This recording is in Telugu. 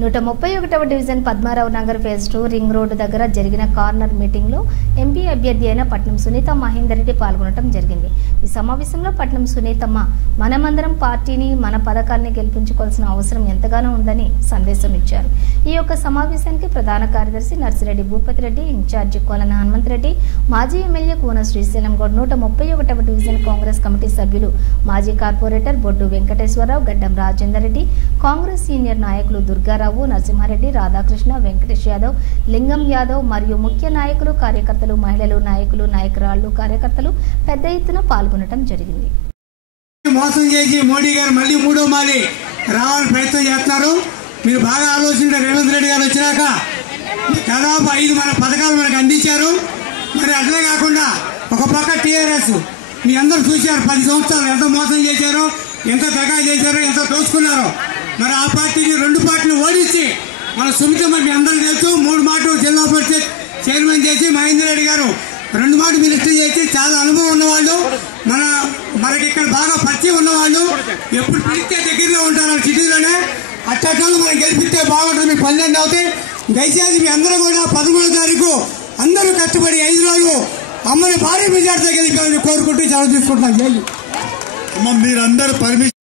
131వ division Padmarao Nagar phase 2 ring road దగ్గర జరిగిన కార్నర్ మీటింగ్లో ఎంపీ అభ్యర్థి అయిన పట్నం సునీత మహేందర్ రెడ్డి పాల్గొనడం జరిగింది. ఈ సమావేశంలో పట్నం సునీతమ్మ మనమందరం పార్టీని మన పథకాల్ని గెలిపించుకోవాల్సిన అవసరం ఎంతగానో ఉందని సందేశం ఇచ్చారు. ఈ యొక్క సమావేశానికి ప్రధాన కార్యదర్శి నర్సిరెడ్డి భూపతి రెడ్డి, ఇన్ఛార్జి కోలన హనుమంతరెడ్డి, మాజీ ఎమ్మెల్యే కూన శ్రీశైలం గౌడ్, 131వ డివిజన్ కాంగ్రెస్ కమిటీ సభ్యులు, మాజీ కార్పొరేటర్ బొడ్డు వెంకటేశ్వరరావు, గడ్డం రాజేందర్ రెడ్డి, కాంగ్రెస్ సీనియర్ నాయకులు దుర్గారావు, నరసింహారెడ్డి, రాధాకృష్ణ, వెంకటేష్ యాదవ్, లింగం యాదవ్ మరియు ముఖ్య నాయకులు, కార్యకర్తలు, మహిళలు, నాయకులు, నాయకురాళ్లు, కార్యకర్తలు పెద్ద ఎత్తున పాల్గొనడం జరిగింది. మోసం చేసి మోడీ గారు మళ్ళీ మూడో మాలి రావాలని ప్రయత్నం చేస్తున్నారు. మీరు బాగా ఆలోచించే రేవంత్ రెడ్డి గారు వచ్చినాక దాదాపు 5 మన పథకాలు మనకు అందించారు. మరి అట్లే కాకుండా ఒక పక్క టీఆర్ఎస్ మీ అందరూ చూశారు, 10 సంవత్సరాలు ఎంత మోసం చేశారో, ఎంత దగా చేశారో, ఎంత దోచుకున్నారో. మరి ఆ పార్టీని 2 పార్టీలు ఓడించి మన సునీతమ్మ మీ అందరికీ తెలుసు, 3 మాటలు జిల్లా పరిషత్ చైర్మన్ చేసి మహేందర్ రెడ్డి గారు 2 మాటలు మినిస్టర్ చేసి చాలా అనుభవం ఉన్నవాళ్ళు, మనకి ఇక్కడ బాగా పరిచయం ఉన్నవాళ్ళు, ఎప్పుడు పిలిస్తే దగ్గరలో ఉంటారు సిటీలోనే. అట్టలు మనం గెలిపిస్తే బాగుంటుంది. మీకు 12 అవుతాయి. దయచేసి మీ అందరూ కూడా 13వ తారీఖు అందరూ కష్టపడి 5 రోజులు అమ్మని భారీ మెజార్టీతో గెలిపాలని కోరుకుంటూ సెలవు తీసుకుంటున్నాం. మీరందరూ పర్మిషన్